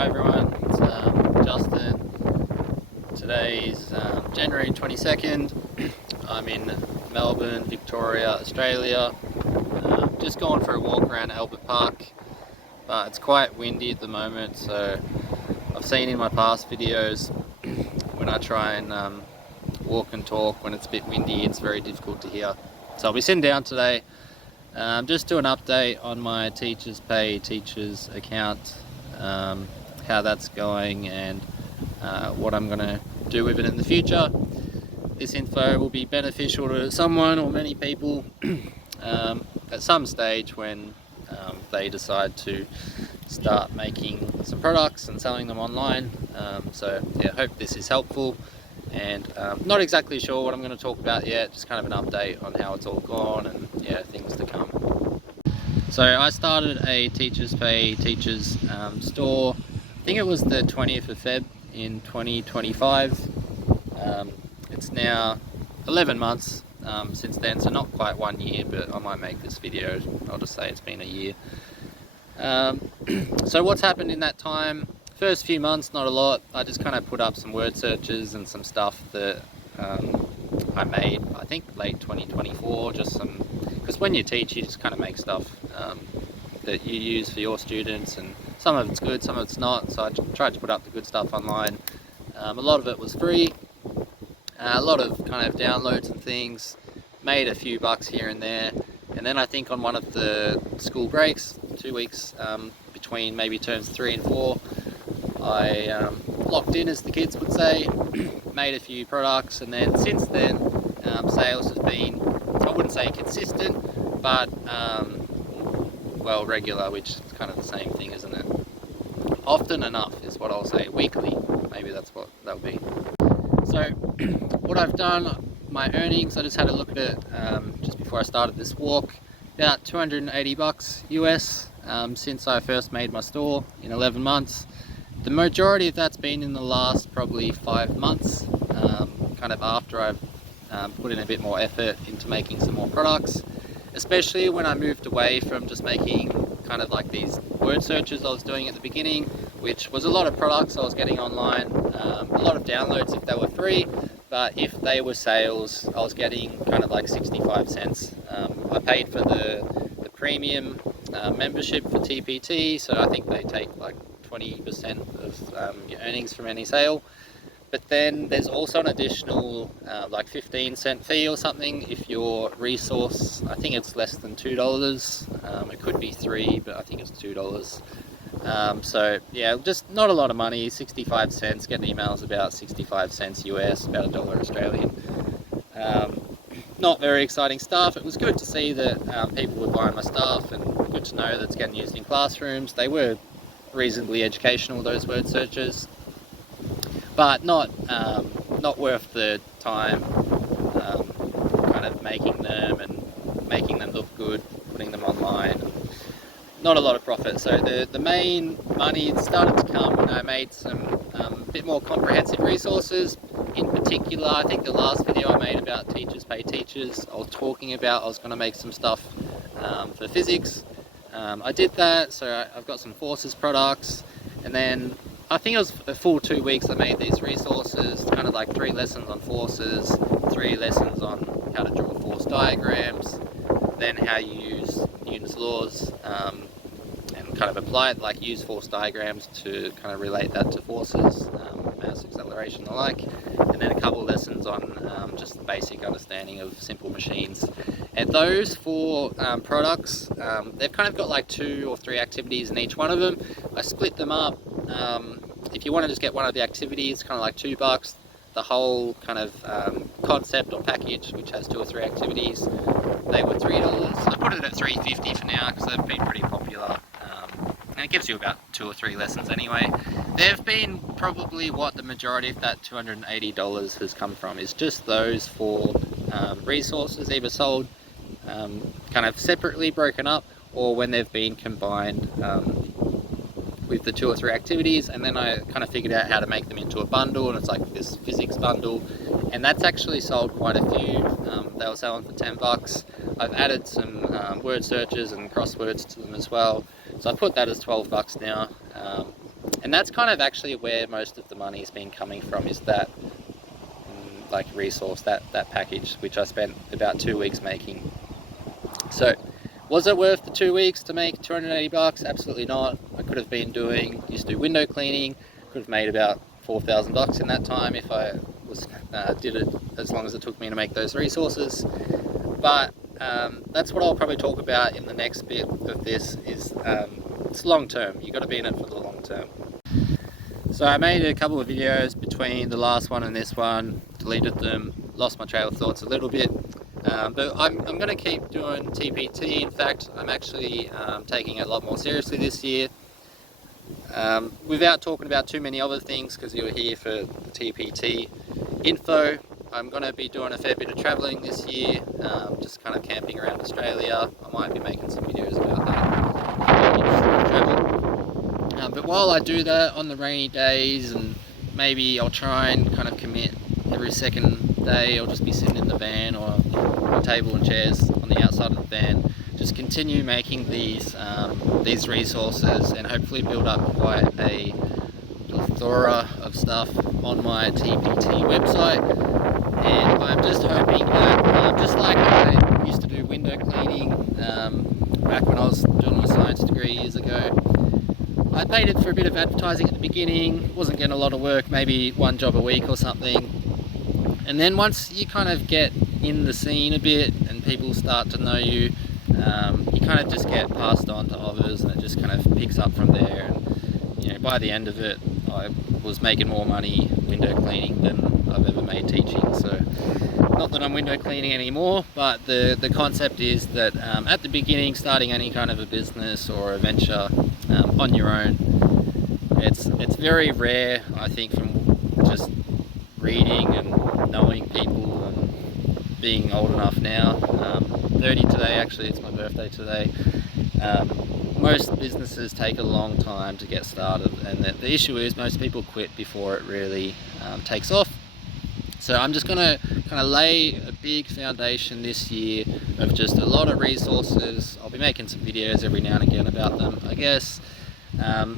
Hi everyone, it's Justin. Today's January 22nd. I'm in Melbourne, Victoria, Australia. Just going for a walk around Albert Park, but it's quite windy at the moment, so I've seen in my past videos when I try and walk and talk when it's a bit windy, it's very difficult to hear. So I'll be sitting down today, just do an update on my Teachers Pay Teachers account, how that's going and what I'm going to do with it in the future. This info will be beneficial to someone or many people at some stage when they decide to start making some products and selling them online. So yeah, hope this is helpful, and not exactly sure what I'm going to talk about yet, just kind of an update on how it's all gone and yeah, things to come. So I started a Teachers Pay Teachers store, I think it was the 20th of Feb in 2025. It's now 11 months since then, so not quite 1 year, but I might make this video, I'll just say it's been a year. So what's happened in that time? First few months, not a lot. I just kind of put up some word searches and some stuff that I made, I think late 2024, just some, because when you teach you just kind of make stuff that you use for your students, and some of it's good, some of it's not, so I tried to put up the good stuff online. A lot of it was free, a lot of kind of downloads and things, made a few bucks here and there, and then I think on one of the school breaks, 2 weeks between maybe terms 3 and 4, I locked in, as the kids would say, made a few products, and then since then sales have been, I wouldn't say consistent, but well, regular, which is kind of the same thing, isn't it? Often enough is what I'll say. Weekly, maybe that's what that'll be. So what I've done, my earnings, I just had a look at it just before I started this walk. About 280 bucks US since I first made my store in 11 months. The majority of that's been in the last probably 5 months, kind of after I've put in a bit more effort into making some more products, especially when I moved away from just making kind of like these word searches I was doing at the beginning, which was a lot of products I was getting online, a lot of downloads if they were free, but if they were sales, I was getting kind of like 65 cents. I paid for the premium membership for TPT, so I think they take like 20% of your earnings from any sale. But then there's also an additional like 15-cent fee or something if your resource, I think it's less than $2. It could be $3, but I think it's $2. So yeah, just not a lot of money, 65 cents, getting emails about 65 cents US, about $1 Australian. Not very exciting stuff. It was good to see that people were buying my stuff, and good to know that it's getting used in classrooms. They were reasonably educational, those word searches, but not worth the time kind of making them and making them look good, putting them online. Not a lot of profit. So the main money started to come when I made some bit more comprehensive resources. In particular, I think the last video I made about Teachers Pay Teachers, I was talking about I was going to make some stuff for physics. I did that, so I've got some forces products, and then I think it was a full 2 weeks I made these resources, kind of like 3 lessons on forces, 3 lessons on how to draw force diagrams, then how you use Newton's laws and kind of apply it, like use force diagrams to kind of relate that to forces, mass, acceleration, and the like, and then a couple of lessons on just the basic understanding of simple machines. And those 4 products, they've kind of got like 2 or 3 activities in each one of them. I split them up. If you want to just get one of the activities, kind of like $2. The whole kind of concept or package, which has 2 or 3 activities, they were $3. I put it at $3.50 for now because they've been pretty popular, and it gives you about 2 or 3 lessons anyway. They've been probably what the majority of that $280 has come from, is just those 4 resources, either sold kind of separately, broken up, or when they've been combined with the 2 or 3 activities. And then I kind of figured out how to make them into a bundle, and it's like this physics bundle, and that's actually sold quite a few. They were selling for 10 bucks. I've added some word searches and crosswords to them as well, so I put that as 12 bucks now. And that's kind of actually where most of the money's been coming from, is that like resource, that package, which I spent about 2 weeks making. So was it worth the 2 weeks to make 280 bucks? Absolutely not. I could have been used to do window cleaning, could have made about 4,000 bucks in that time if I did it as long as it took me to make those resources. But that's what I'll probably talk about in the next bit of this, is it's long term. You've got to be in it for the long term. So I made a couple of videos between the last one and this one, deleted them, lost my trail of thoughts a little bit. But I'm going to keep doing TPT. In fact, I'm actually taking it a lot more seriously this year. Without talking about too many other things, because you're here for the TPT info, I'm going to be doing a fair bit of travelling this year, just kind of camping around Australia. I might be making some videos about that. Travel. But while I do that on the rainy days, and maybe I'll try and kind of commit every second day, I'll just be sitting in the van or on table and chairs on the outside of the van, just continue making these resources and hopefully build up quite a plethora of stuff on my TPT website. And I'm just hoping that, just like I used to do window cleaning back when I was doing my science degree years ago, I paid it for a bit of advertising at the beginning, wasn't getting a lot of work, maybe one job a week or something. And then once you kind of get in the scene a bit and people start to know you, you kind of just get passed on to others, and it just kind of picks up from there. And by the end of it, I was making more money window cleaning than I've ever made teaching. So not that I'm window cleaning anymore, but the concept is that at the beginning, starting any kind of a business or a venture on your own, it's very rare, I think, from just reading and knowing people and being old enough now. 30 today, actually, it's my birthday today. Most businesses take a long time to get started, and the issue is most people quit before it really takes off. So I'm just going to kind of lay a big foundation this year of just a lot of resources. I'll be making some videos every now and again about them, I guess.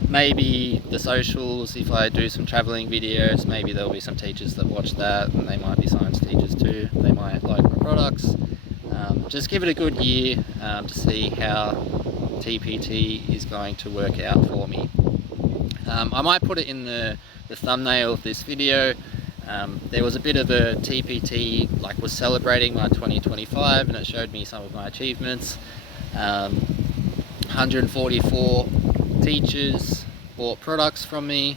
Maybe the socials, if I do some traveling videos, maybe there'll be some teachers that watch that, and they might be science teachers too. They might like my products. Just give it a good year to see how TPT is going to work out for me. I might put it in the thumbnail of this video. There was a bit of a TPT, was celebrating my 2025, and it showed me some of my achievements. 144 teachers bought products from me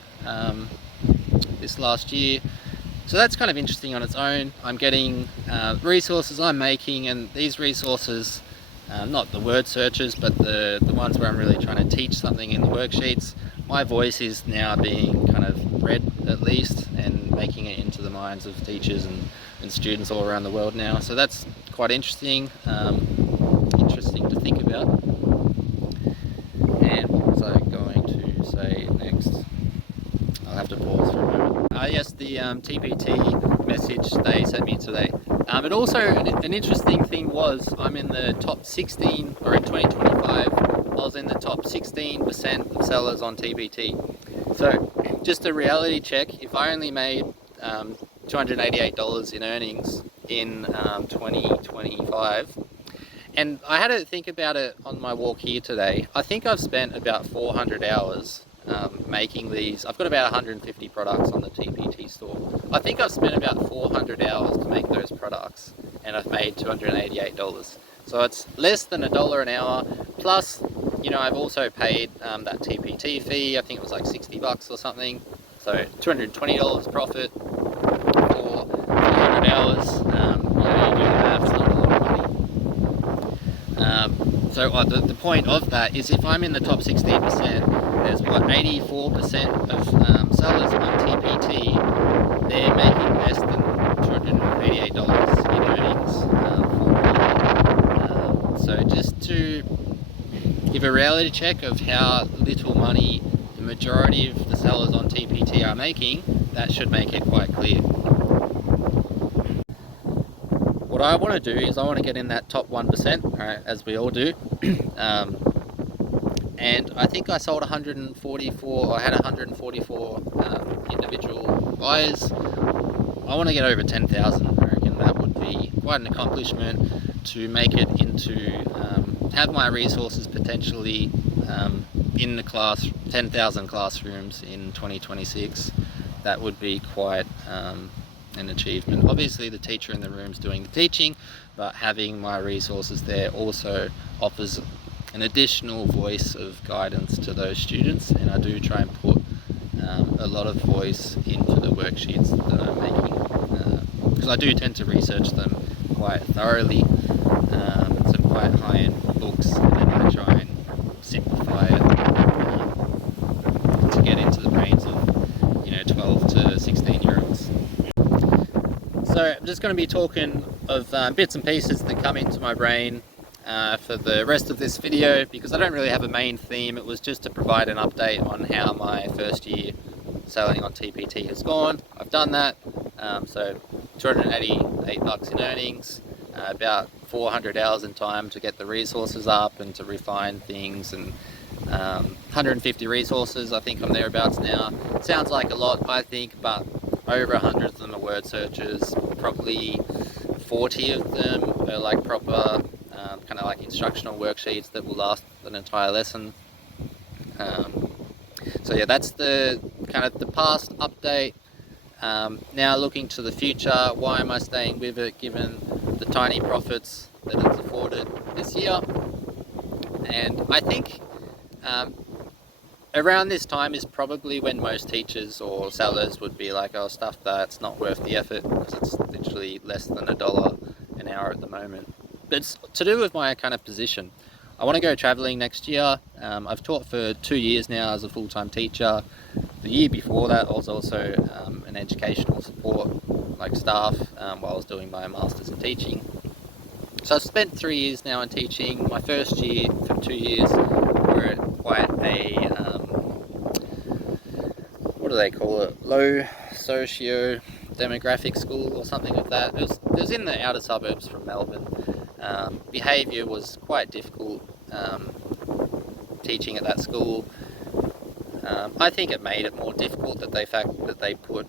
this last year. So that's kind of interesting on its own. I'm getting resources I'm making, and these resources, not the word searches, but the ones where I'm really trying to teach something in the worksheets, my voice is now being kind of read, at least, and making it into the minds of teachers and students all around the world now. So that's quite interesting, interesting to think about. And what was I going to say next? I'll have to pause for a moment. Yes, the TPT message they sent me today. But also an interesting thing was, I'm in the top 16, or in 2025, I was in the top 16% of sellers on TPT. So just a reality check, if I only made $288 in earnings in 2025, and I had to think about it on my walk here today, I think I've spent about 400 hours making these. I've got about 150 products on the TPT store. I think I've spent about 400 hours to make those products, and I've made $288. So it's less than $1 an hour, plus, I've also paid that TPT fee. I think it was like 60 bucks or something. So $220 profit for 400 hours. You do the math, it's not a lot of money. So the point of that is, if I'm in the top 16%, there's 84% of sellers on TPT, they're making less than $288 in earnings for me. So just to give a reality check of how little money the majority of the sellers on TPT are making, that should make it quite clear. What I want to do is I want to get in that top 1%, right, as we all do. and I think I sold 144, I had 144 individual buyers. I want to get over 10,000. I reckon that would be quite an accomplishment to make it into, have my resources potentially in the 10,000 classrooms in 2026. That would be quite an achievement. Obviously the teacher in the room is doing the teaching, but having my resources there also offers an additional voice of guidance to those students, and I do try and put a lot of voice into the worksheets that I'm making, because I do tend to research them quite thoroughly, some quite high-end books, and then I try and simplify it to get into the brains of 12 to 16 year olds. So I'm just going to be talking of bits and pieces that come into my brain for the rest of this video, because I don't really have a main theme. It was just to provide an update on how my first year sailing on TPT has gone. I've done that, so $288 in earnings, about 400 hours in time to get the resources up and to refine things, and 150 resources. I think I'm thereabouts now. Sounds like a lot, I think, but over 100 of them are word searches. Probably 40 of them are like proper kind of like instructional worksheets that will last an entire lesson. So yeah, that's the kind of the past update. Now looking to the future, why am I staying with it given the tiny profits that it's afforded this year? And I think around this time is probably when most teachers or sellers would be like, oh, stuff that's not worth the effort, because it's literally less than $1 an hour at the moment. But it's to do with my kind of position. I want to go traveling next year. I've taught for 2 years now as a full-time teacher. The year before that I was also an educational support like staff while I was doing my Masters in Teaching. So I've spent 3 years now in teaching. My first year for 2 years were at quite a, what do they call it, low socio-demographic school or something like that. It was in the outer suburbs from Melbourne. Behaviour was quite difficult teaching at that school. I think it made it more difficult that they put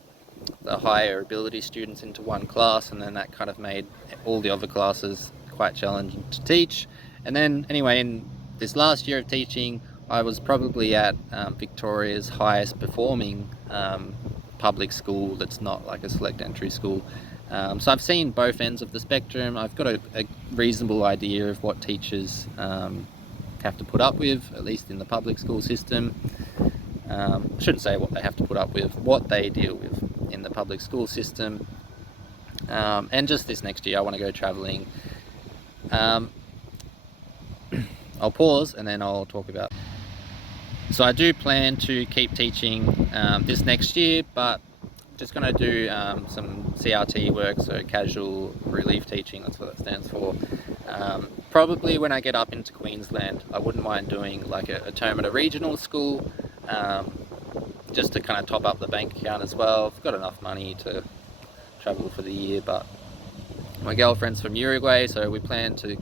the higher ability students into one class, and then that kind of made all the other classes quite challenging to teach. And then anyway, in this last year of teaching, I was probably at Victoria's highest performing public school that's not like a select entry school. So I've seen both ends of the spectrum. I've got a reasonable idea of what teachers have to put up with, at least in the public school system. I shouldn't say what they have to put up with, what they deal with in the public school system. And just this next year I want to go travelling. I'll pause and then I'll talk about it. So I do plan to keep teaching this next year, but just going to do some CRT work, so casual relief teaching, that's what that stands for. Probably when I get up into Queensland, I wouldn't mind doing like a term at a regional school, just to kind of top up the bank account as well. I've got enough money to travel for the year, but my girlfriend's from Uruguay, so we plan to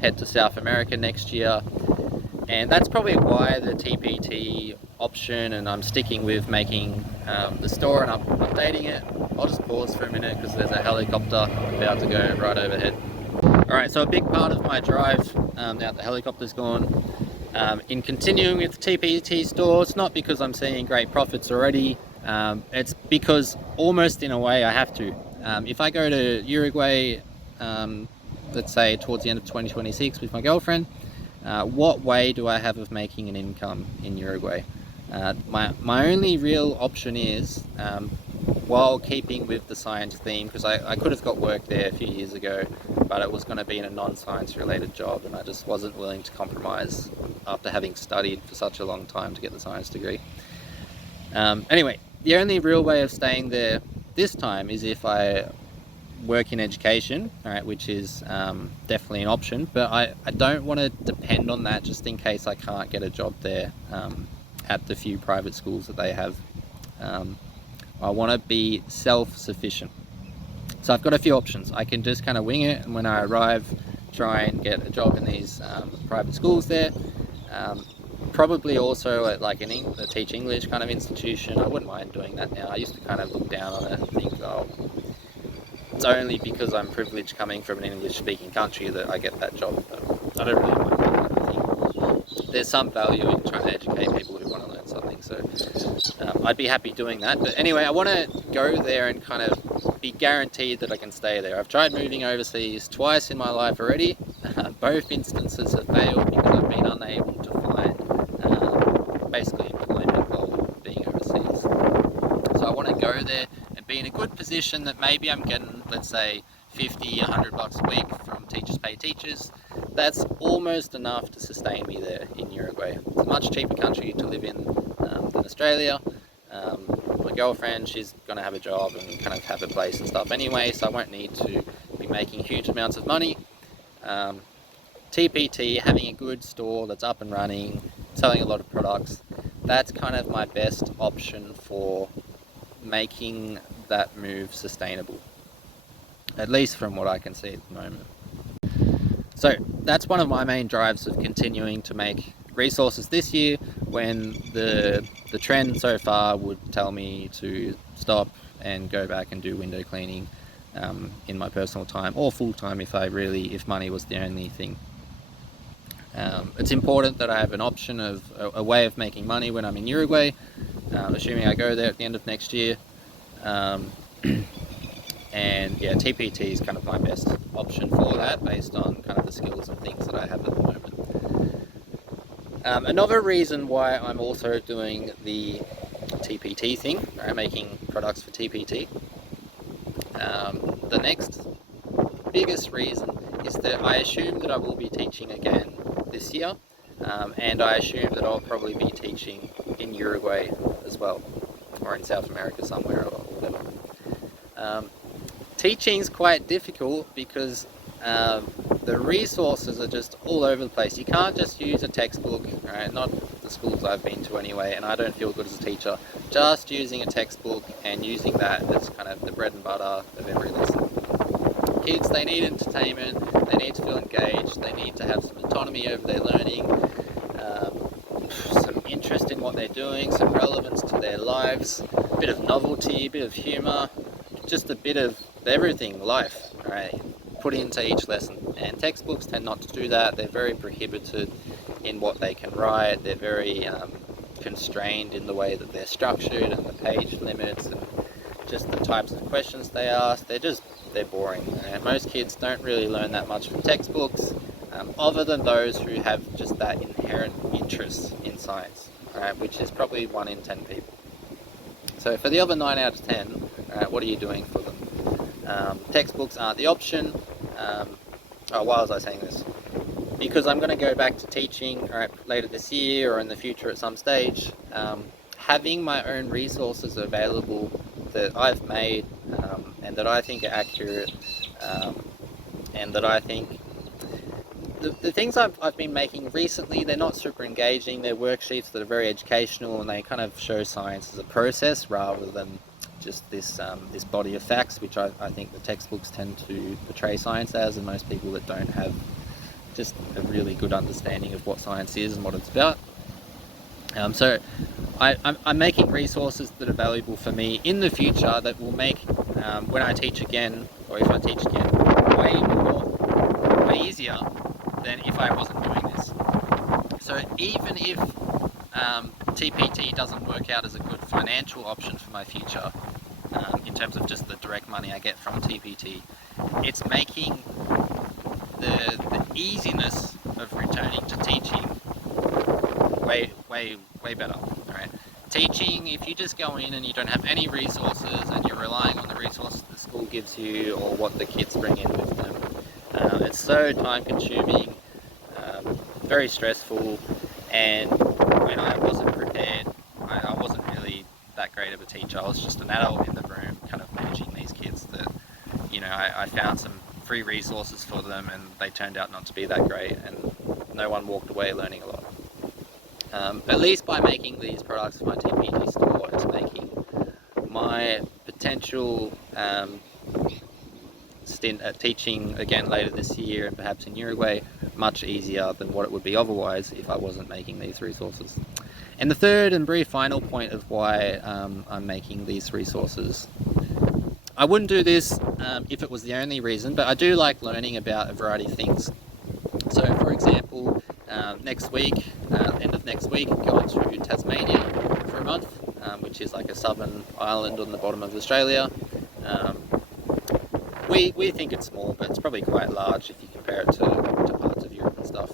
head to South America next year. And that's probably why the TPT option, and I'm sticking with making the store and updating it. I'll just pause for a minute because there's a helicopter about to go right overhead. Alright, so a big part of my drive, now the helicopter's gone, in continuing with the TPT store, it's not because I'm seeing great profits already, it's because almost in a way I have to. If I go to Uruguay, let's say towards the end of 2026 with my girlfriend, what way do I have of making an income in Uruguay? My only real option is, while keeping with the science theme, because I could have got work there a few years ago, but it was going to be in a non-science related job, and I just wasn't willing to compromise after having studied for such a long time to get the science degree. Anyway, the only real way of staying there this time is if I work in education, alright, which is definitely an option, but I don't want to depend on that just in case I can't get a job there at the few private schools that they have. I want to be self-sufficient. So I've got a few options. I can just kind of wing it, and when I arrive, try and get a job in these private schools there. probably also at like a teach English kind of institution. I wouldn't mind doing that now. I used to kind of look down on it and think, oh, it's only because I'm privileged coming from an English-speaking country that I get that job. But I don't really mind that. I think there's some value in trying to educate people who want to learn something. So I'd be happy doing that. But anyway, I want to go there and kind of be guaranteed that I can stay there. I've tried moving overseas twice in my life already. Both instances have failed because I've been unable to find basically employment while being overseas. So I want to go there and be in a good position that maybe I'm getting, let's say, 50, 100 bucks a week from Teachers Pay Teachers. That's almost enough to sustain me there in Uruguay. It's a much cheaper country to live in than Australia. My girlfriend, she's going to have a job and kind of have a place and stuff anyway, so I won't need to be making huge amounts of money. TPT, having a good store that's up and running, selling a lot of products, that's kind of my best option for making that move sustainable, at least from what I can see at the moment. So that's one of my main drives of continuing to make resources this year, when the trend so far would tell me to stop and go back and do window cleaning in my personal time, or full time if money was the only thing. It's important that I have an option of a way of making money when I'm in Uruguay, assuming I go there at the end of next year. And yeah, TPT is kind of my best option for that, based on kind of the skills and things that I have at the moment. Another reason why I'm also doing the TPT thing, right, making products for TPT, the next biggest reason is that I assume that I will be teaching again this year, and I assume that I'll probably be teaching in Uruguay as well, or in South America somewhere, or whatever. Teaching's quite difficult because the resources are just all over the place. You can't just use a textbook, right? Not the schools I've been to anyway, and I don't feel good as a teacher just using a textbook and using that as kind of the bread and butter of every lesson. Kids, they need entertainment, they need to feel engaged, they need to have some autonomy over their learning, some interest in what they're doing, some relevance to their lives, a bit of novelty, a bit of humour, just a bit of everything, life, right, put into each lesson. And textbooks tend not to do that. They're very prohibited in what they can write. They're very constrained in the way that they're structured, and the page limits, and just the types of questions they ask. They're boring. Most kids don't really learn that much from textbooks, other than those who have just that inherent interest in science, right, which is probably 1 in 10 people. So for the other 9 out of 10, what are you doing for them? Textbooks aren't the option. Why was I saying this? Because I'm going to go back to teaching later this year or in the future at some stage. Having my own resources available that I've made and that I think are accurate, and that I think the things I've been making recently, they're not super engaging. They're worksheets that are very educational, and they kind of show science as a process rather than just this body of facts, which I think the textbooks tend to portray science as, and most people that don't have just a really good understanding of what science is and what it's about. So I'm making resources that are valuable for me in the future that will make, when I teach again, or if I teach again, way easier than if I wasn't doing this. So even if TPT doesn't work out as a good financial option for my future, in terms of just the direct money I get from TPT, it's making the easiness of returning to teaching way better. Right? Teaching, if you just go in and you don't have any resources and you're relying on the resources the school gives you or what the kids bring in with them, it's so time consuming, very stressful, and when I wasn't prepared, I wasn't really that great of a teacher. I was just an adult in the room kind of managing these kids that, I found some free resources for them and they turned out not to be that great, and no one walked away learning a lot. At least by making these products for my TPT store, it's making my potential stint at teaching again later this year and perhaps in Uruguay much easier than what it would be otherwise if I wasn't making these resources. And the third and very final point of why I'm making these resources, I wouldn't do this if it was the only reason, but I do like learning about a variety of things. So for example, next week, end of next week, I'm going to Tasmania for a month, which is like a southern island on the bottom of Australia. We think it's small, but it's probably quite large if you compare it to parts of Europe and stuff.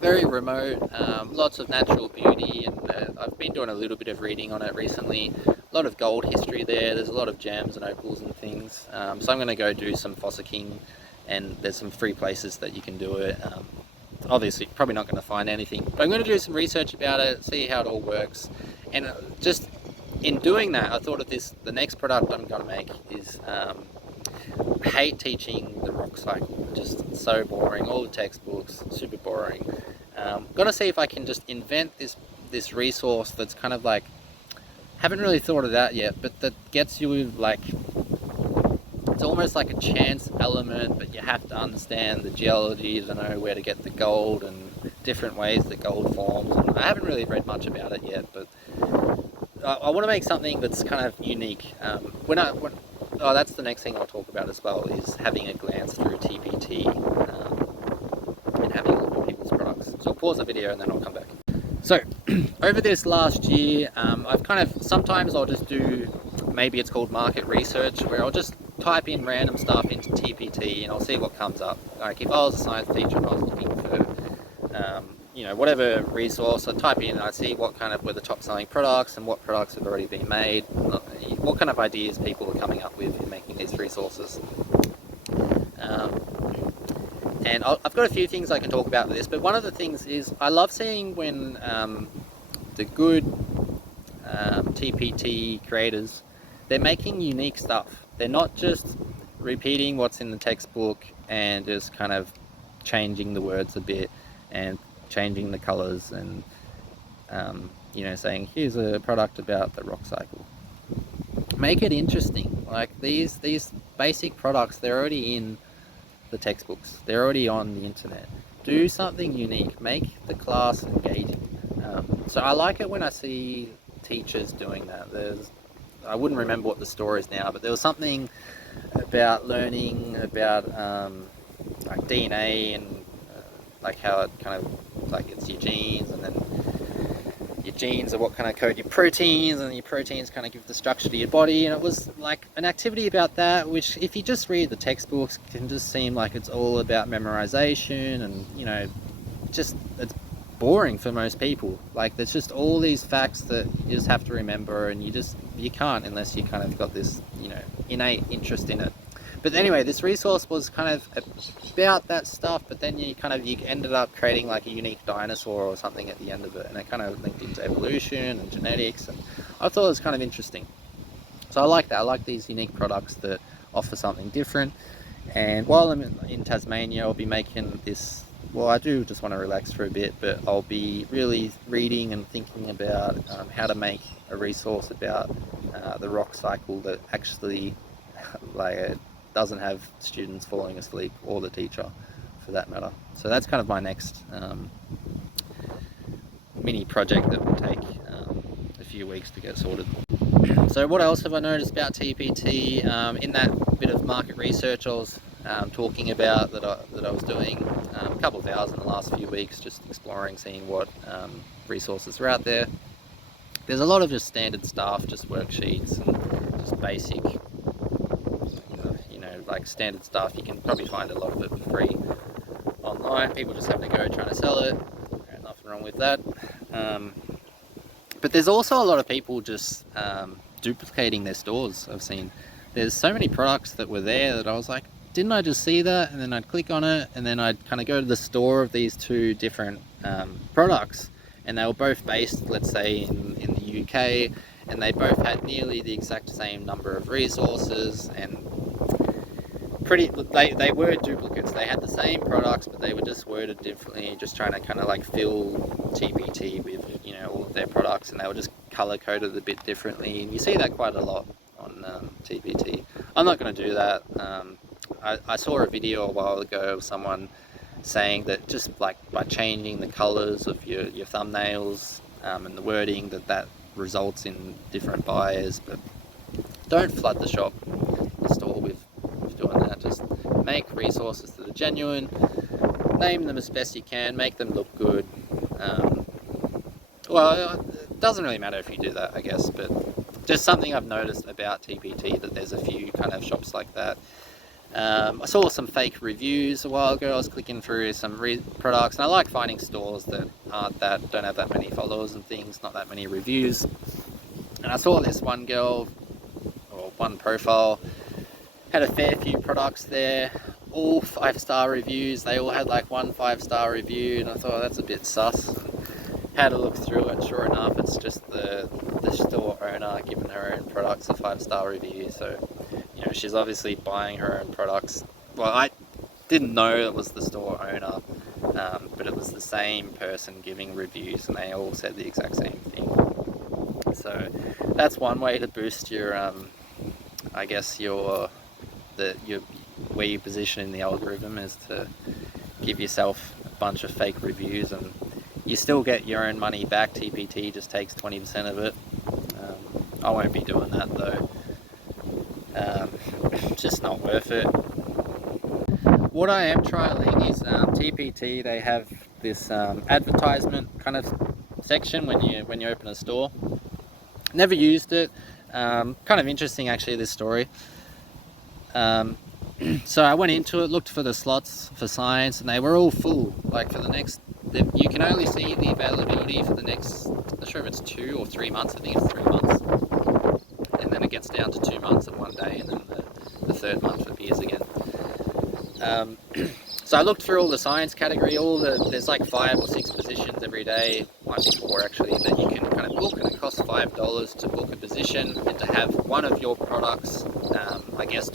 Very remote, lots of natural beauty, and I've been doing a little bit of reading on it recently. A lot of gold history there, there's a lot of gems and opals and things. So I'm going to go do some fossicking, and there's some free places that you can do it. Obviously, probably not going to find anything, but I'm going to do some research about it, see how it all works. And just in doing that, I thought of this, the next product I'm going to make is, I hate teaching the rock cycle, just so boring, all the textbooks, super boring. Got to see if I can just invent this resource that's kind of like, haven't really thought of that yet, but that gets you like, it's almost like a chance element, but you have to understand the geology to know where to get the gold and different ways that gold forms. And I haven't really read much about it yet, but I want to make something that's kind of unique. Oh, that's the next thing I'll talk about as well, is having a glance through TPT and having a look at people's products. So I'll pause the video and then I'll come back. So over this last year, I've kind of, sometimes I'll just do, maybe it's called market research, where I'll just type in random stuff into TPT and I'll see what comes up. Like if I was a science teacher and I was looking for, you know, whatever resource, I type in and I see what kind of were the top selling products and what products have already been made, what kind of ideas people are coming up with in making these resources. And I've got a few things I can talk about with this, but one of the things is I love seeing when the good TPT creators, they're making unique stuff. They're not just repeating what's in the textbook and just kind of changing the words a bit and changing the colors and you know, saying here's a product about the rock cycle. Make it interesting. Like these basic products, they're already in the textbooks, they're already on the internet. Do something unique, make the class engaging. So I like it when I see teachers doing that. I wouldn't remember what the story is now, but there was something about learning about like DNA and like how it kind of, like it's your genes, and then your genes are what kind of code your proteins, and your proteins kind of give the structure to your body. And it was like an activity about that, which if you just read the textbooks can just seem like it's all about memorization, and you know, just it's boring for most people. Like there's just all these facts that you just have to remember, and you can't unless you kind of got this, you know, innate interest in it. But anyway, this resource was kind of about that stuff, but then you ended up creating like a unique dinosaur or something at the end of it, and it kind of linked into evolution and genetics, and I thought it was kind of interesting. So I like that. I like these unique products that offer something different. And while I'm in Tasmania, I'll be making this, well, I do just want to relax for a bit, but I'll be really reading and thinking about how to make a resource about the rock cycle that actually like doesn't have students falling asleep, or the teacher for that matter. So that's kind of my next mini project that will take a few weeks to get sorted. So what else have I noticed about TPT? In that bit of market research I was talking about that I was doing, a couple of hours in the last few weeks, just exploring, seeing what resources are out there. There's a lot of just standard stuff, just worksheets and just basic, like standard stuff. You can probably find a lot of it for free online. People just have to go trying to sell it. There's nothing wrong with that. But there's also a lot of people just duplicating their stores. I've seen there's so many products that were there that I was like, didn't I just see that? And then I'd click on it, and then I'd kind of go to the store of these two different products, and they were both based, let's say, in the UK, and they both had nearly the exact same number of resources, and they were duplicates. They had the same products, but they were just worded differently, just trying to kind of like fill TPT with, you know, all of their products, and they were just color coded a bit differently, and you see that quite a lot on TPT. I'm not going to do that. I saw a video a while ago of someone saying that just like by changing the colors of your thumbnails and the wording that results in different buyers. But don't flood the store with doing that. Just make resources that are genuine, name them as best you can, make them look good. Well, it doesn't really matter if you do that, I guess, but just something I've noticed about TPT, that there's a few kind of shops like that. I saw some fake reviews a while ago. I was clicking through some products, and I like finding stores that don't have that many followers and things, not that many reviews. And I saw this one girl, or one profile, had a fair few products there, all 5-star reviews. They all had like 1 5-star review, and I thought, that's a bit sus. Had a look through it, sure enough, it's just the store owner giving her own products a 5-star review. So, you know, she's obviously buying her own products. Well, I didn't know it was the store owner, but it was the same person giving reviews, and they all said the exact same thing. So that's one way to boost your, I guess where you position in the algorithm, is to give yourself a bunch of fake reviews, and you still get your own money back. TPT just takes 20% of it. I won't be doing that though. Just not worth it. What I am trialing is TPT. They have this advertisement kind of section when you open a store. Never used it. Kind of interesting actually, this story. So I went into it, looked for the slots for science, and they were all full. Like for the next, you can only see the availability for the next, I'm not sure if it's 2 or 3 months. I think it's 3 months, and then it gets down to 2 months and 1 day, and then the 3rd month appears again. So I looked through all the science category, there's like 5 or 6 positions every day, might be 4 actually, that you can kind of book, and it costs $5 to book a position and to have one of your products, I guess,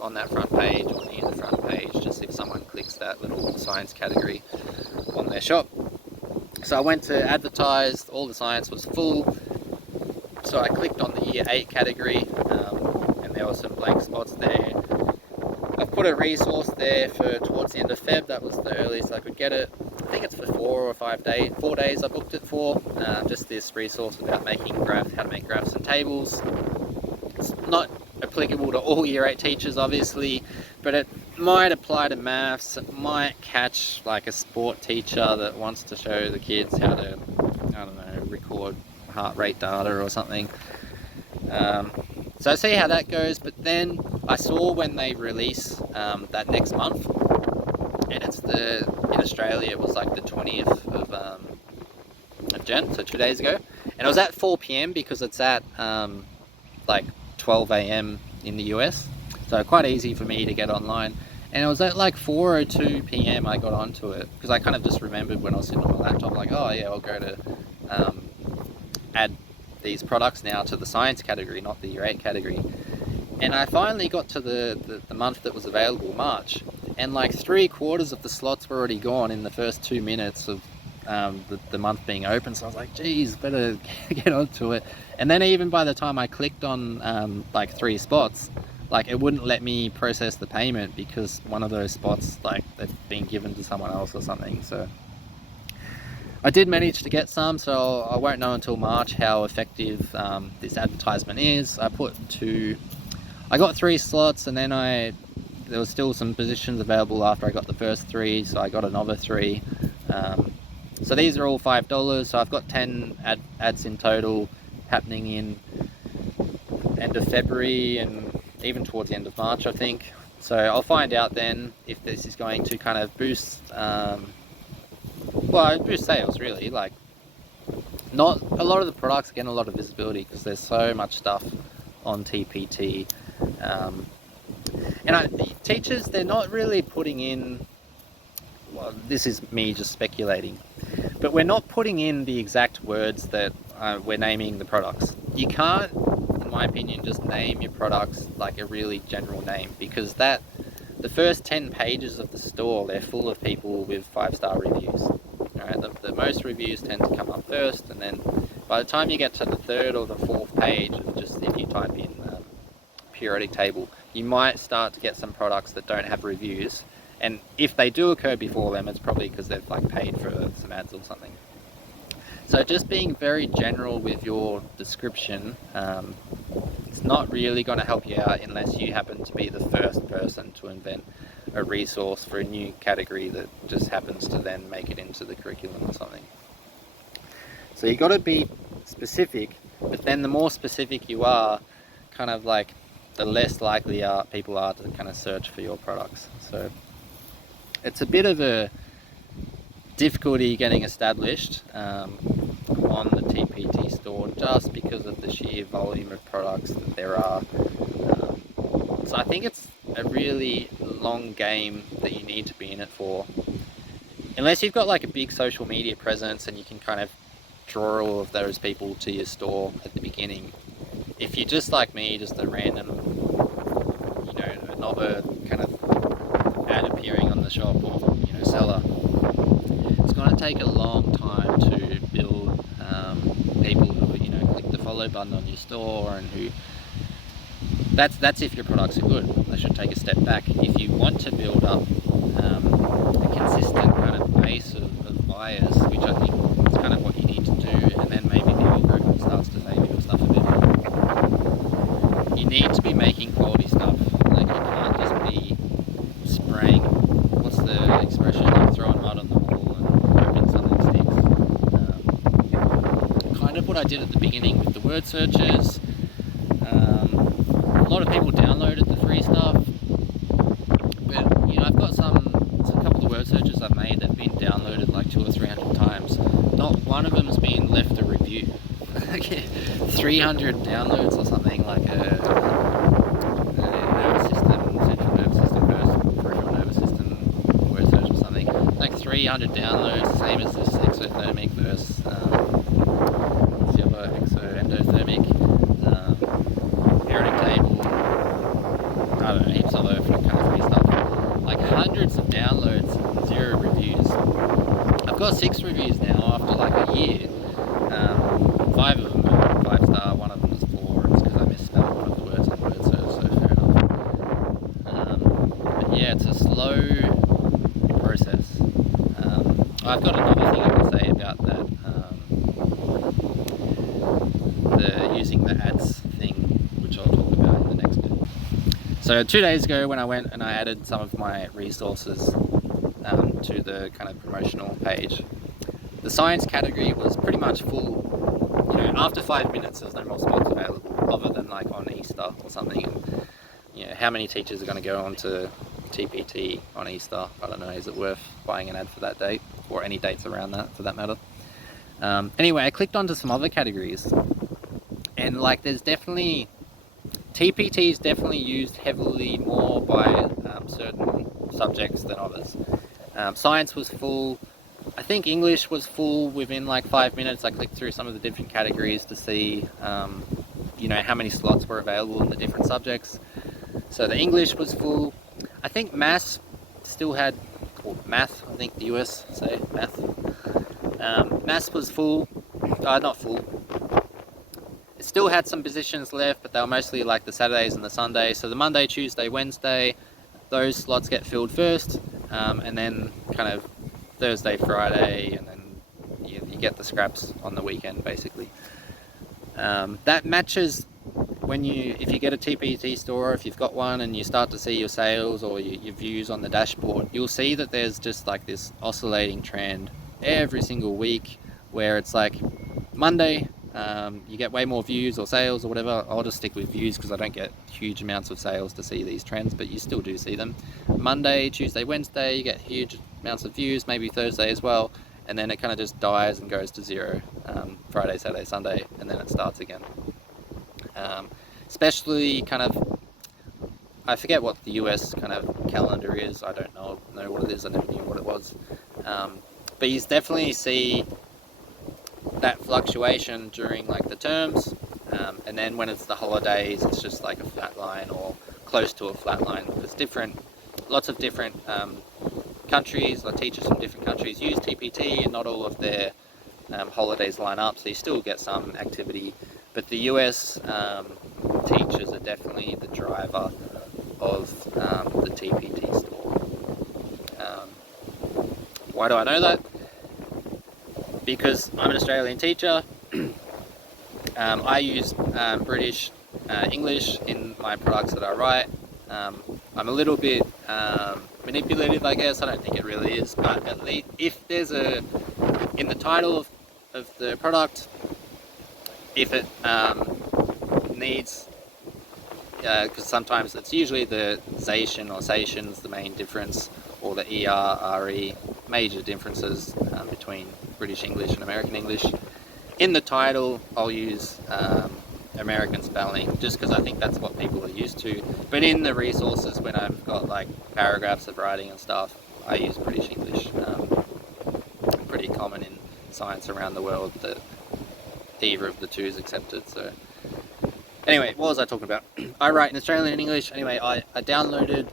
on that front page or near the front page, just if someone clicks that little science category on their shop. So I went to advertise, all the science was full, so I clicked on the year 8 category, and there were some blank spots there. I've put a resource there for towards the end of Feb. That was the earliest I could get it. I think it's for 4 or 5 days. 4 days I booked it for. Just this resource about how to make graphs and tables. It's not applicable to all year 8 teachers, obviously, but it might apply to maths. It might catch like a sport teacher that wants to show the kids how to, I don't know, record heart rate data or something. So I see how that goes, but then I saw when they release that next month, and in Australia it was like the 20th of Jan, so 2 days ago, and it was at 4 p.m. because it's at like 12 a.m. in the US, so quite easy for me to get online. And it was at like 4:02 p.m. I got onto it, because I kind of just remembered when I was sitting on my laptop, like, oh yeah, I'll go to add these products now to the science category, not the year 8 category. And I finally got to the month that was available, March, and like 3/4 of the slots were already gone in the first 2 minutes of the month being open. So I was like, geez, better get onto it. And then even by the time I clicked on like 3 spots, like it wouldn't let me process the payment, because one of those spots, like, they've been given to someone else or something. So I did manage to get some, so I won't know until March how effective this advertisement is. I got 3 slots, and then there was still some positions available after I got the first 3, so I got another 3. So these are all $5, so I've got 10 ads in total happening in end of February and even towards the end of March, I think. So I'll find out then if this is going to kind of boost sales, really. Like, not a lot of the products are getting a lot of visibility because there's so much stuff on TPT, and teachers, they're not really putting in, well, this is me just speculating, but we're not putting in the exact words that we're naming the products. You can't, in my opinion, just name your products like a really general name, because the first 10 pages of the store, they're full of people with 5-star reviews. Alright, the most reviews tend to come up first, and then by the time you get to the 3rd or the 4th page, just if you type in periodic table, you might start to get some products that don't have reviews, And if they do occur before them, it's probably because they've like paid for some ads or something. So just being very general with your description, it's not really going to help you out unless you happen to be the first person to invent a resource for a new category that just happens to then make it into the curriculum or something. So you got to be specific, but then the more specific you are, kind of like the less likely people are to kind of search for your products. So it's a bit of a difficulty getting established on the TPT store just because of the sheer volume of products that there are. So I think it's a really long game that you need to be in it for. Unless you've got like a big social media presence and you can kind of draw all of those people to your store at the beginning. If you're just like me, just a random, another kind of ad appearing on the shop or, seller, it's going to take a long time to build people who, click the follow button on your store and who, that's if your products are good. They should take a step back. If you want to build up a consistent kind of base of buyers, which I think is kind of what you need to do, and then maybe the algorithm starts to favor your stuff a bit more. You need to be making quality stuff. Like, you can't just be spraying, what's the expression, like throwing mud on the wall and hoping something sticks. Kind of what I did at the beginning with the word searches. A lot of people downloaded the free stuff, but I've got a couple of word searches I've made that have been downloaded like 200 or 300 times. Not one of them's been left a review. 300 downloads or something, like a nervous system, central nervous system, peripheral nervous system word search or something. Like 300 downloads, same as this exothermic versus what's the other, exo-endothermic, periodic table, I don't know, heaps of other kind of free stuff. Like hundreds of downloads, 0 reviews. I've got 6 reviews now after like a year. 5 of them are 5-star, one of them is 4. It's because I misspelled one of the words on word search, so fair enough. But yeah, it's a slow process. I've got another thing I can say about that. Using the ads thing, which I'll talk about in the next bit. So 2 days ago, when I went and I added some of my resources to the kind of promotional page, the science category was pretty much full. After 5 minutes, there's no more spots available, other than like on Easter or something. And how many teachers are going to go on to TPT on Easter? I don't know. Is it worth buying an ad for that date, or any dates around that, for that matter? Anyway, I clicked onto some other categories, and like there's definitely TPT is definitely used heavily more by certain subjects than others. Science was full. I think English was full within like 5 minutes. I clicked through some of the different categories to see, how many slots were available in the different subjects. So the English was full. I think maths still had, or math, I think the US say math. Maths was full, not full. It still had some positions left, but they were mostly like the Saturdays and the Sundays. So the Monday, Tuesday, Wednesday, those slots get filled first, and then kind of Thursday, Friday, and then you get the scraps on the weekend, basically. That matches if you get a TPT store, if you've got one and you start to see your sales or your views on the dashboard, you'll see that there's just like this oscillating trend every single week where it's like Monday, you get way more views or sales or whatever. I'll just stick with views because I don't get huge amounts of sales to see these trends, but you still do see them. Monday, Tuesday, Wednesday, you get huge amounts of views, maybe Thursday as well, and then it kind of just dies and goes to 0 Friday, Saturday, Sunday, and then it starts again. Especially kind of, I forget what the US kind of calendar is. I don't know what it is. I never knew what it was. But you definitely see that fluctuation during like the terms, and then when it's the holidays, it's just like a flat line or close to a flat line. Because lots of different countries, like teachers from different countries use TPT, and not all of their holidays line up, so you still get some activity. But the US teachers are definitely the driver of the TPT store. Why do I know that? Because I'm an Australian teacher. I use British English in my products that I write. I'm a little bit manipulative, I guess. I don't think it really is, but at least if there's in the title of the product, if it needs, because sometimes it's usually the Zation or Sation's the main difference, or the ER, RE, major differences between British English and American English. In the title, I'll use American spelling, just because I think that's what people are used to. But in the resources, when I've got like paragraphs of writing and stuff, I use British English. Pretty common in science around the world that either of the two is accepted. So anyway, what was I talking about? I write in Australian and English. Anyway, I downloaded,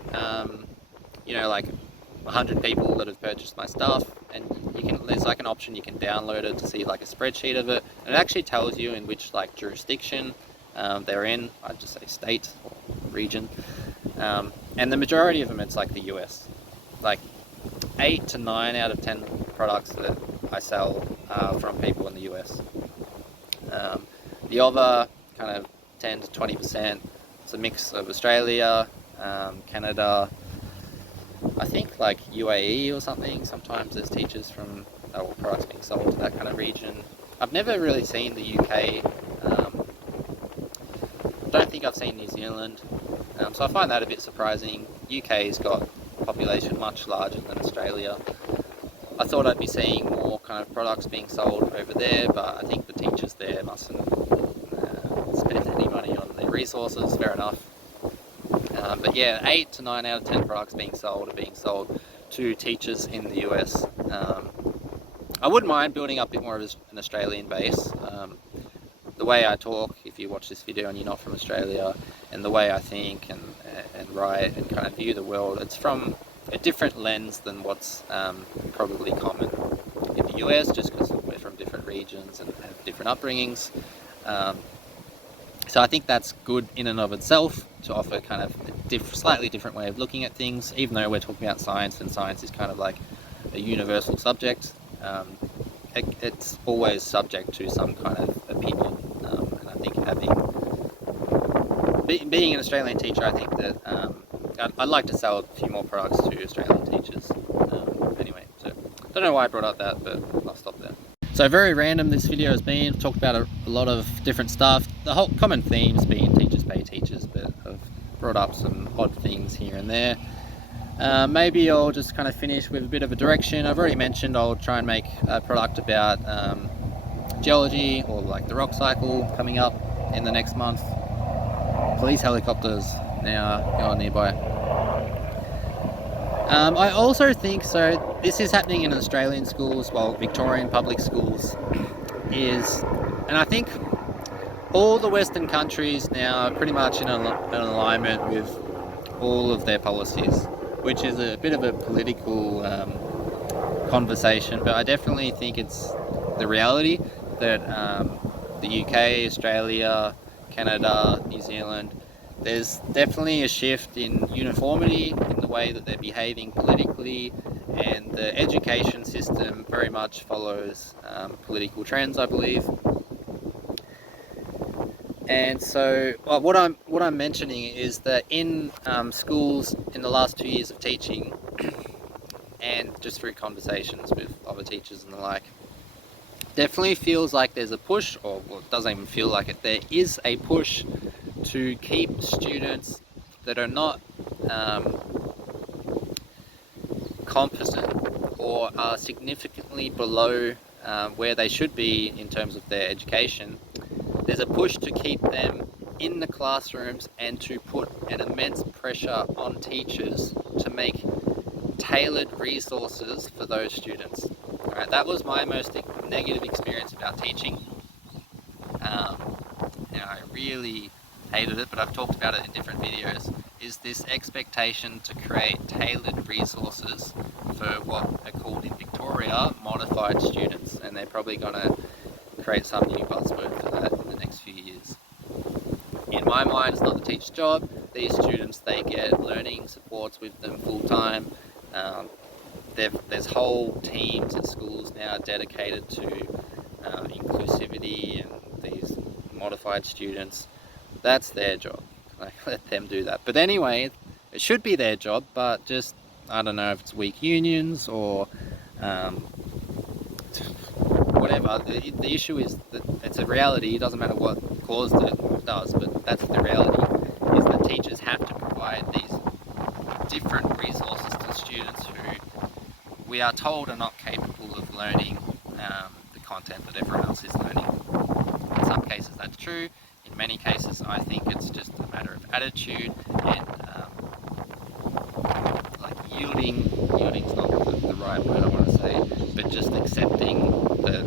like 100 people that have purchased my stuff, and there's like an option you can download it to see like a spreadsheet of it, and it actually tells you in which like jurisdiction they're in. I'd just say state or region, and the majority of them, it's like the US. Like 8 to 9 out of 10 products that I sell are from people in the US. The other kind of 10 to 20%, it's a mix of Australia, Canada, I think like UAE or something. Sometimes there's teachers from or products being sold to that kind of region. I've never really seen the UK. Don't think I've seen New Zealand. So I find that a bit surprising. UK's got a population much larger than Australia. I thought I'd be seeing more kind of products being sold over there, but I think the teachers there mustn't spend any money on their resources. Fair enough. But yeah, 8 to 9 out of 10 products being sold are being sold to teachers in the US. I wouldn't mind building up a bit more of an Australian base. The way I talk, if you watch this video and you're not from Australia, and the way I think and write and kind of view the world, it's from a different lens than what's probably common in the US, just because we're from different regions and have different upbringings. So I think that's good in and of itself, to offer kind of a slightly different way of looking at things, even though we're talking about science, and science is kind of like a universal subject. It's always subject to some kind of opinion, and I think being an Australian teacher, I think that I'd like to sell a few more products to Australian teachers. Anyway, so don't know why I brought up that, but I'll stop there. So very random this video has been. Talked about a lot of different stuff. The whole common themes being teachers pay teachers, but I've brought up some odd things here and there. Maybe I'll just kind of finish with a bit of a direction. I've already mentioned I'll try and make a product about geology, or like the rock cycle, coming up in the next month. Police helicopters now going nearby. I also think, so this is happening in Australian schools, well, Victorian public schools, and I think all the Western countries now are pretty much in alignment with all of their policies, which is a bit of a political conversation, but I definitely think it's the reality that the UK, Australia, Canada, New Zealand, there's definitely a shift in uniformity in the way that they're behaving politically, and the education system very much follows political trends, I believe. And so what I'm mentioning is that in schools in the last 2 years of teaching, and just through conversations with other teachers and the like, definitely feels like there's a push, or well, it doesn't even feel like it, there is a push to keep students that are not competent, or are significantly below where they should be in terms of their education. There's a push to keep them in the classrooms and to put an immense pressure on teachers to make tailored resources for those students. Alright, that was my most negative experience about teaching. I really hated it, but I've talked about it in different videos, is this expectation to create tailored resources for what are called in Victoria modified students, and they're probably going to create some new buzzword for that in the next few years. In my mind, it's not the teacher's job. These students, they get learning supports with them full time. there's whole teams at schools now dedicated to inclusivity and these modified students. That's their job. Like, let them do that. But anyway, it should be their job, but just, I don't know if it's weak unions or whatever. The issue is that it's a reality. It doesn't matter what caused it, or it does, but that's the reality, is that teachers have to provide these different resources to students who we are told are not capable of learning the content that everyone else is learning. In some cases that's true. In many cases I think it's just a matter of attitude and like yielding's not the right word I want to say, but just accepting that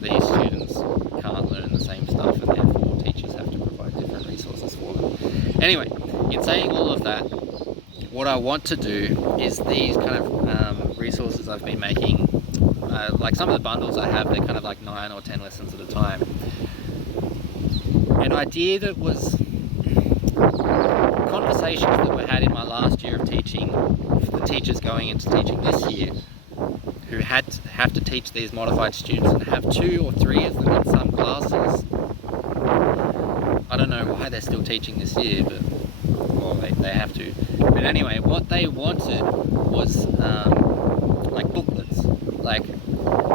these students can't learn the same stuff and therefore teachers have to provide different resources for them. Anyway, in saying all of that, what I want to do is these kind of resources I've been making, like some of the bundles I have, they're kind of like 9 or 10 lessons at a time. An idea that was conversations that were had in my last year of teaching, for the teachers going into teaching this year, who have to teach these modified students and have 2 or 3 of them in some classes. I don't know why they're still teaching this year, but well, they have to. But anyway, what they wanted was like booklets. Like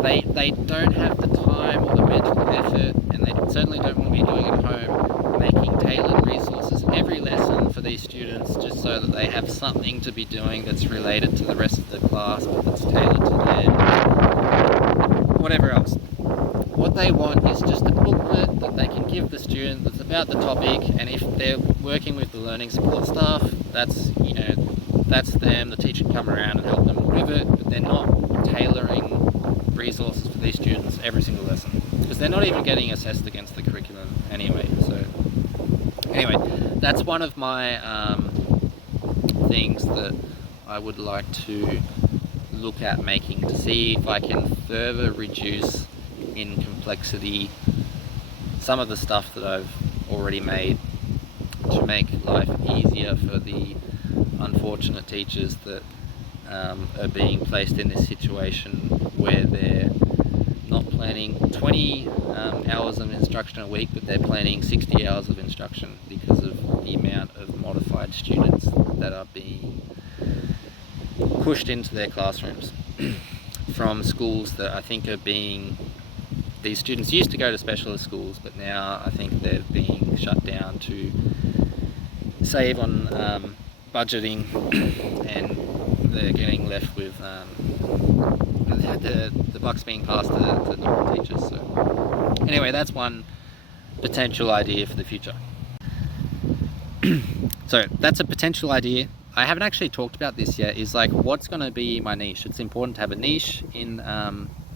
they don't have the time or the mental effort, and they certainly don't want to be doing at home, making tailored resources every lesson for these students just so that they have something to be doing that's related to the rest of the class, but that's tailored to them, whatever else. What they want is just a booklet that they can give the student that's about the topic, and if they're working with the learning support staff, that's, you know, that's them. The teacher can come around and help them with it, but they're not tailoring resources for these students every single lesson, because they're not even getting assessed against the curriculum anyway. So anyway, that's one of my things that I would like to look at making, to see if I can further reduce in complexity some of the stuff that I've already made, to make life easier for the unfortunate teachers that are being placed in this situation where they're not planning 20 hours of instruction a week, but they're planning 60 hours of instruction because of the amount of modified students that are being pushed into their classrooms from schools that I think are being, these students used to go to specialist schools, but now I think they're being shut down to save on budgeting, and they're getting left with the buck's being passed to normal teachers. So anyway, that's one potential idea for the future. So that's a potential idea. I haven't actually talked about this yet, is like what's going to be my niche. It's important to have a niche in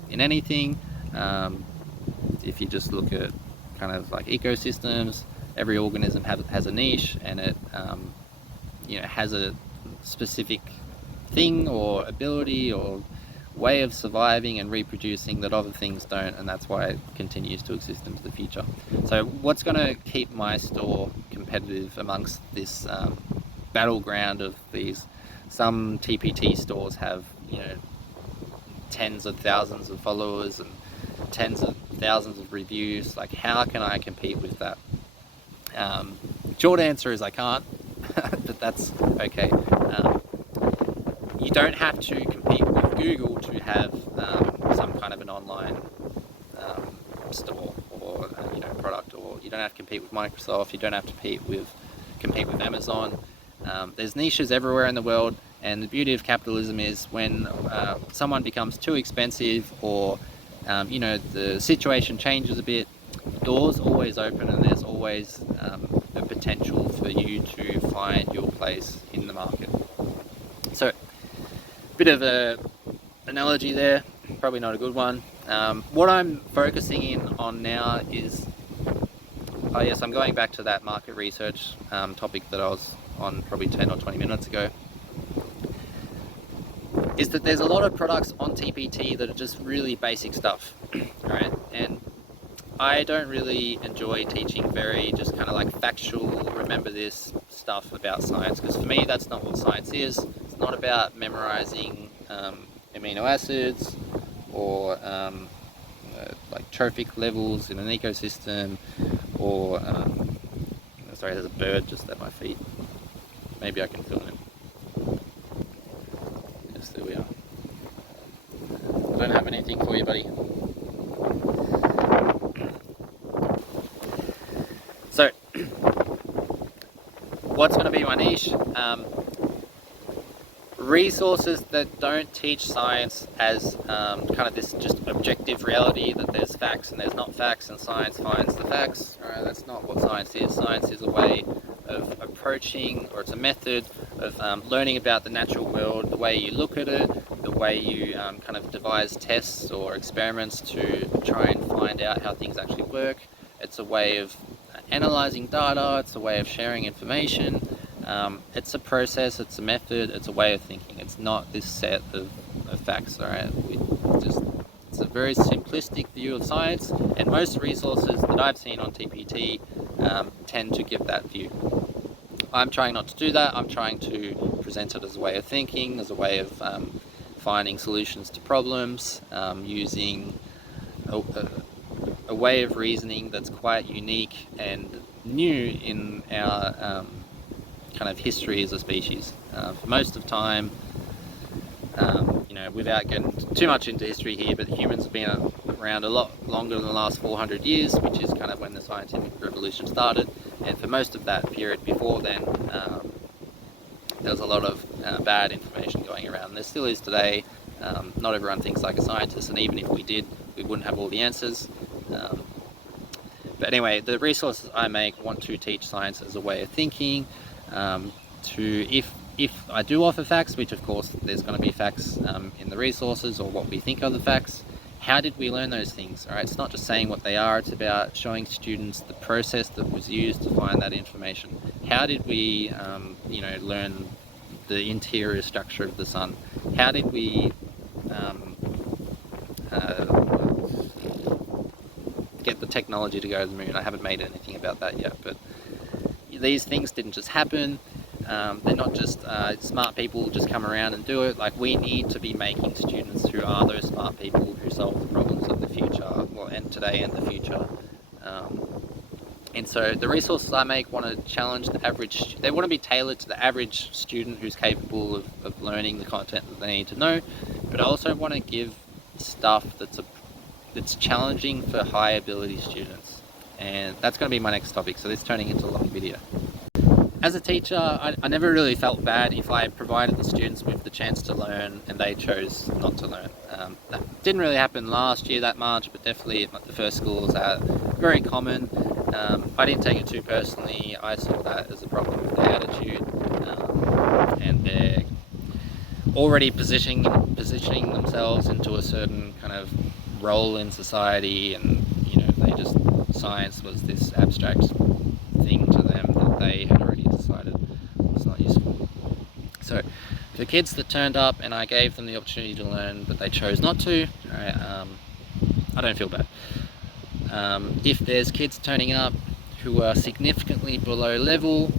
anything. If you just look at kind of like ecosystems, every organism has a niche, and it you know, has a specific thing or ability or way of surviving and reproducing that other things don't, and that's why it continues to exist into the future. So what's going to keep my store competitive amongst this battleground of these? Some TPT stores have, you know, tens of thousands of followers and tens of thousands of reviews. Like, how can I compete with that? Short answer is I can't, but that's okay. You don't have to compete with Google to have some kind of an online store or you know, product, or you don't have to compete with Microsoft. You don't have to compete with Amazon. There's niches everywhere in the world, and the beauty of capitalism is when someone becomes too expensive, or you know, the situation changes a bit, doors always open, and there's always a potential for you to find your place in the market. So, bit of a analogy there, probably not a good one. What I'm focusing in on now is, oh yes, I'm going back to that market research topic that I was on probably 10 or 20 minutes ago, is that there's a lot of products on TPT that are just really basic stuff, right? And I don't really enjoy teaching very just kind of like factual, remember this stuff about science, because for me that's not what science is. It's not about memorizing amino acids, or like trophic levels in an ecosystem, or sorry, there's a bird just at my feet. Maybe I can film him. Yes, there we are. I don't have anything for you, buddy. So, what's going to be my niche? Resources that don't teach science as kind of this just objective reality that there's facts and there's not facts and science finds the facts. Alright, that's not what science is. Science is a way of approaching, or it's a method of learning about the natural world, the way you look at it, the way you kind of devise tests or experiments to try and find out how things actually work. It's a way of analyzing data, it's a way of sharing information. It's a process, it's a method, it's a way of thinking. It's not this set of facts, alright? It's a very simplistic view of science, and most resources that I've seen on TPT tend to give that view. I'm trying not to do that. I'm trying to present it as a way of thinking, as a way of finding solutions to problems, using a way of reasoning that's quite unique and new in our kind of history as a species. For most of time, you know, without getting too much into history here, but humans have been around a lot longer than the last 400 years, which is kind of when the scientific revolution started. And for most of that period before then, there was a lot of bad information going around. There still is today. Not everyone thinks like a scientist, and even if we did, we wouldn't have all the answers. But anyway, the resources I make want to teach science as a way of thinking. If I do offer facts, which of course there's going to be facts in the resources, or what we think are the facts, how did we learn those things? All right, it's not just saying what they are, it's about showing students the process that was used to find that information. How did we you know, learn the interior structure of the sun? How did we get the technology to go to the moon? I haven't made anything about that yet, but these things didn't just happen. They're not just smart people just come around and do it. Like, we need to be making students who are those smart people who solve the problems of the future, well, and today and the future. And so the resources I make want to challenge the average, they want to be tailored to the average student who's capable of learning the content that they need to know, but I also want to give stuff that's challenging for high ability students. And that's going to be my next topic, so this is turning into a long video. As a teacher, I never really felt bad if I provided the students with the chance to learn and they chose not to learn. That didn't really happen last year that much, but definitely at the first school was very common. I didn't take it too personally. I saw that as a problem with their attitude, and they're already positioning themselves into a certain kind of role in society, and you know, science was this abstract thing to them that they had already decided was not useful. So for kids that turned up and I gave them the opportunity to learn but they chose not to, I don't feel bad. If there's kids turning up who are significantly below level,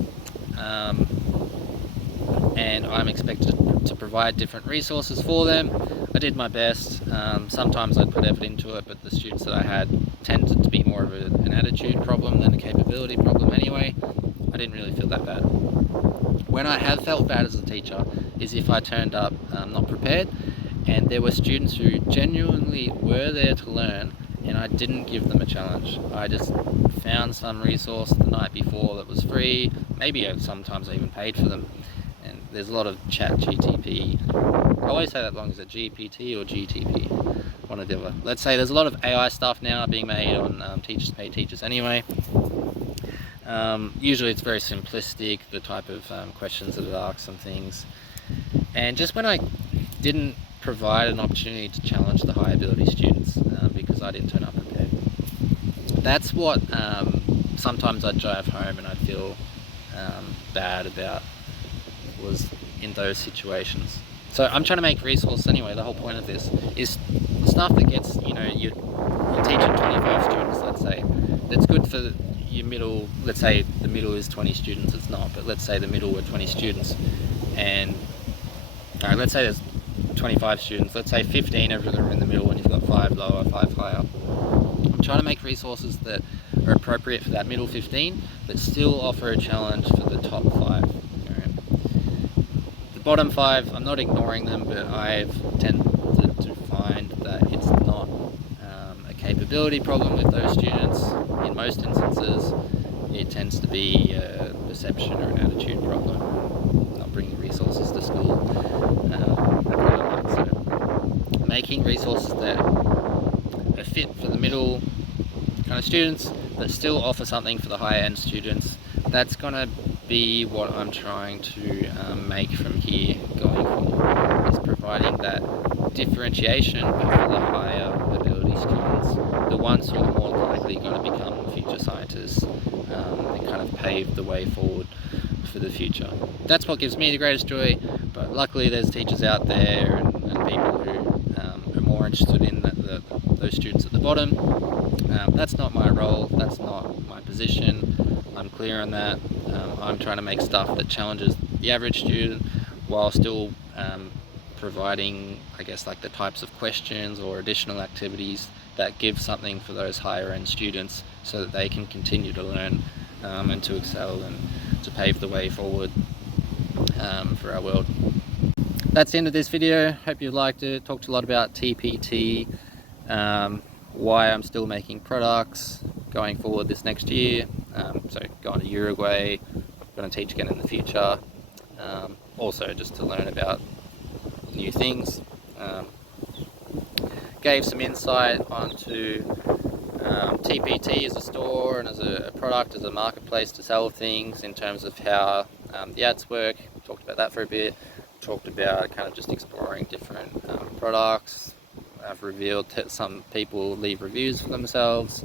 and I'm expected to provide different resources for them, I did my best. Sometimes I'd put effort into it, but the students that I had tended to be more of an attitude problem than a capability problem anyway. I didn't really feel that bad. When I have felt bad as a teacher is if I turned up not prepared, and there were students who genuinely were there to learn and I didn't give them a challenge. I just found some resource the night before that was free. Maybe sometimes I even paid for them. And there's a lot of chat GTP. I always say that long, is it GPT or GTP? One or the other. Let's say there's a lot of AI stuff now being made on Teachers Pay Teachers anyway. Usually it's very simplistic, the type of questions that it asks and things. And just when I didn't provide an opportunity to challenge the high ability students because I didn't turn up prepared, that's what sometimes I'd drive home and I'd feel bad about, was in those situations. So I'm trying to make resources anyway. The whole point of this is stuff that gets, you know, you're teaching 25 students, let's say, that's good for your middle. Let's say the middle is 20 students, it's not, but let's say the middle were 20 students, and let's say there's 25 students, let's say 15 of them are in the middle and you've got 5 lower, 5 higher. I'm trying to make resources that are appropriate for that middle 15 but still offer a challenge for the top 5. The bottom 5, I'm not ignoring them, but I've tended to find that it's not a capability problem with those students. In most instances it tends to be a perception or an attitude problem, not bringing resources to school. So making resources that are fit for the middle kind of students but still offer something for the higher end students, that's going to be what I'm trying to make from here going forward, is providing that differentiation but for the higher ability students, the ones who are more likely going to become future scientists, and kind of pave the way forward for the future. That's what gives me the greatest joy, but luckily there's teachers out there and people who are more interested in those students at the bottom. That's not my role, that's not my position, I'm clear on that. I'm trying to make stuff that challenges the average student while still providing, I guess, like the types of questions or additional activities that give something for those higher end students so that they can continue to learn and to excel and to pave the way forward for our world. That's the end of this video. Hope you liked it. Talked a lot about TPT, why I'm still making products going forward this next year. So going to Uruguay, going to teach again in the future. Also just to learn about new things. Gave some insight onto TPT as a store and as a product, as a marketplace to sell things, in terms of how the ads work. Talked about that for a bit. Talked about kind of just exploring different products. I've revealed that some people leave reviews for themselves,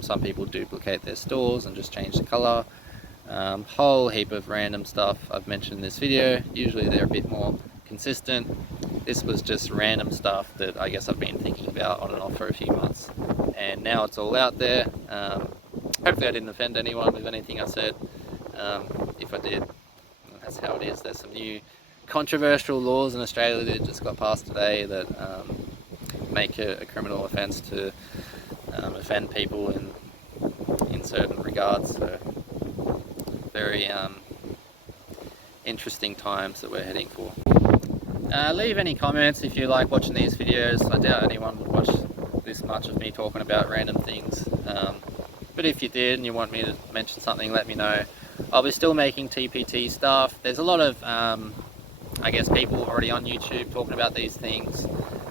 some people duplicate their stores and just change the color. Whole heap of random stuff I've mentioned in this video. Usually they're a bit more consistent. This was just random stuff that I guess I've been thinking about on and off for a few months, and now it's all out there. Hopefully I didn't offend anyone with anything I said. If I did, that's how it is. There's some new controversial laws in Australia that just got passed today that make it a criminal offence to offend people in certain regards. So very interesting times that we're heading for. Leave any comments if you like watching these videos. I doubt anyone would watch this much of me talking about random things, but if you did and you want me to mention something, let me know. I'll be still making TPT stuff. There's a lot of I guess people already on YouTube talking about these things.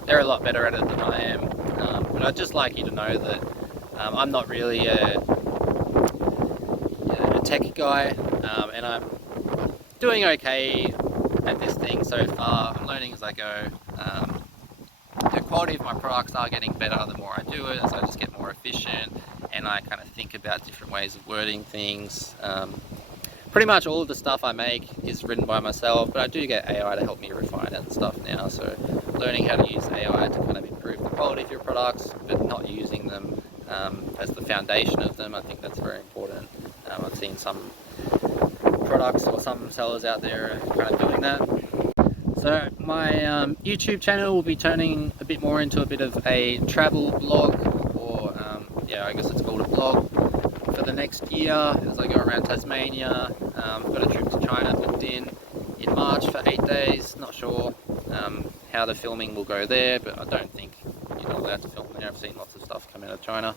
They're a lot better at it than I am, but I'd just like you to know that I'm not really a tech guy, and I'm doing okay at this thing so far. I'm learning as I go. The quality of my products are getting better the more I do it, as I just get more efficient and I kind of think about different ways of wording things. Pretty much all of the stuff I make is written by myself, but I do get AI to help me refine it and stuff now, so learning how to use AI to kind of improve the quality of your products, but not using them as the foundation of them. I think that's very important. I've seen some products or some sellers out there are kind of doing that. So my YouTube channel will be turning a bit more into a bit of a travel blog, or yeah, I guess it's called a blog, for the next year as I go around Tasmania. I've got a trip to China booked in March for 8 days. Not sure how the filming will go there, but I don't think you're not allowed to film there. I've seen lots of stuff come out of China.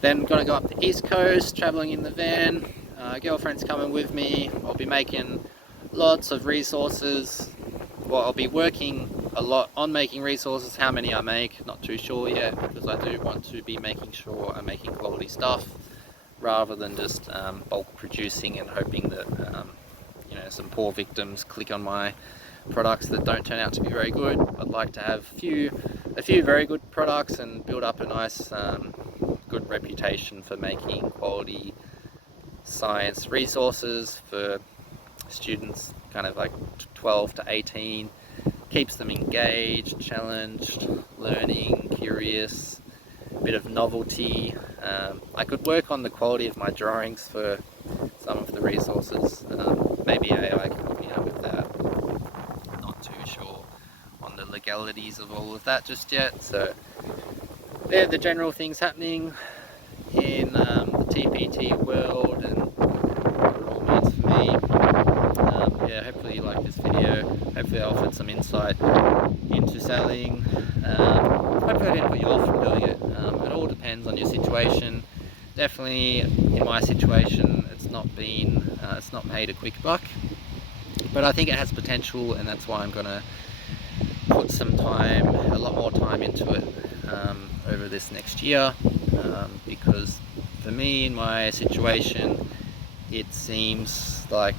Then going to go up the East Coast, travelling in the van. Girlfriend's coming with me. I'll be making lots of resources. Well, I'll be working a lot on making resources. How many I make, not too sure yet, because I do want to be making sure I'm making quality stuff rather than just bulk producing and hoping that you know, some poor victims click on my products that don't turn out to be very good. I'd like to have a few very good products and build up a nice good reputation for making quality science resources for students kind of like 12 to 18. Keeps them engaged, challenged, learning, curious, a bit of novelty. I could work on the quality of my drawings for some of the resources. Maybe AI can help me out with that. Not too sure legalities of all of that just yet. So they're the general things happening in the TPT world and what it all means for me. Yeah, hopefully you like this video. Hopefully I offered some insight into sailing. Hopefully I didn't put you off from doing it. It all depends on your situation. Definitely in my situation, it's not made a quick buck, but I think it has potential, and that's why I'm gonna put some time, a lot more time into it over this next year, because for me, in my situation, it seems like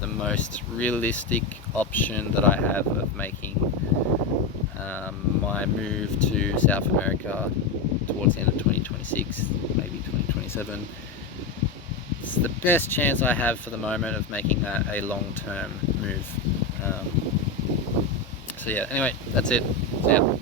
the most realistic option that I have of making my move to South America towards the end of 2026, maybe 2027. It's the best chance I have for the moment of making that a long-term move. So yeah, anyway, that's it. See ya.